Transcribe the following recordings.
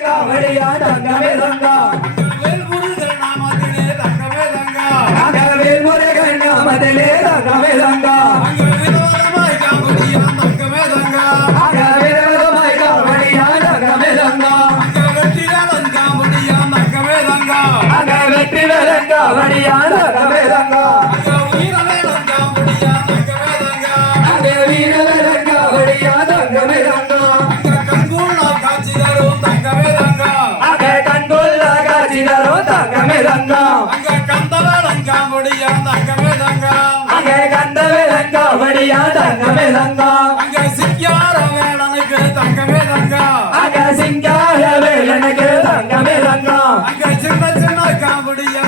காவடியா தங்கமே தங்கா தங்கவேல் முருகன் நாமதிலே தங்கமே தங்கா வடியான தங்கம் அங்க கந்தவே தங்கம் முடியா தங்கமே தங்கம் அங்க கந்தவே தங்கம் முடியா தங்கமே தங்கம் அங்க சிங்கார வேலனுக்கு தங்கமே தங்கம் அங்க சிங்கார வேலனுக்கு தங்கமே தங்கம் அங்க சின்ன சின்ன காம்படியா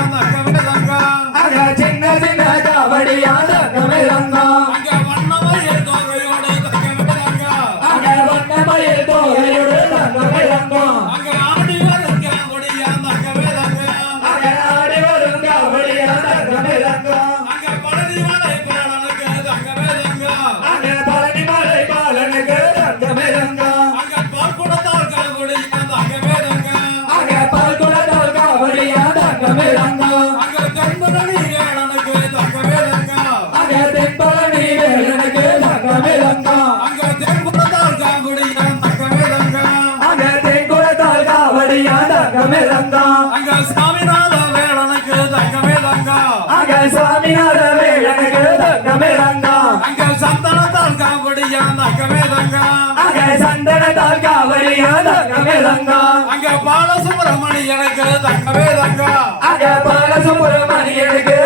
சாமிநாத வேலனுக்கு தங்கமே தங்கா. அங்க சந்தனத்தால் காவடியா தங்கமே தங்கா. அங்க சந்தனத்தால் காவடியா தங்கமே தங்கா. அங்க பாலசுப்ரமணியனுக்கு தங்கமே தங்கா. அங்க பாலசுப்ரமணியனுக்கு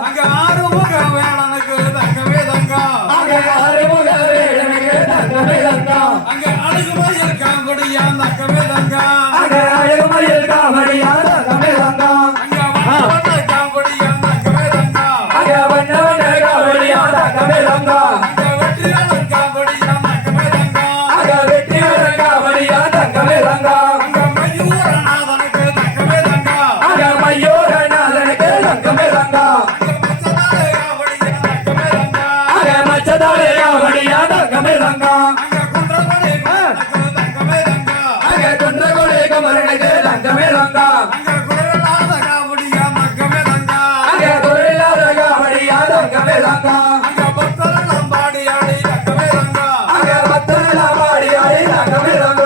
அங்க 하얘가. தத்தலா பாடி ஆடி தகவல்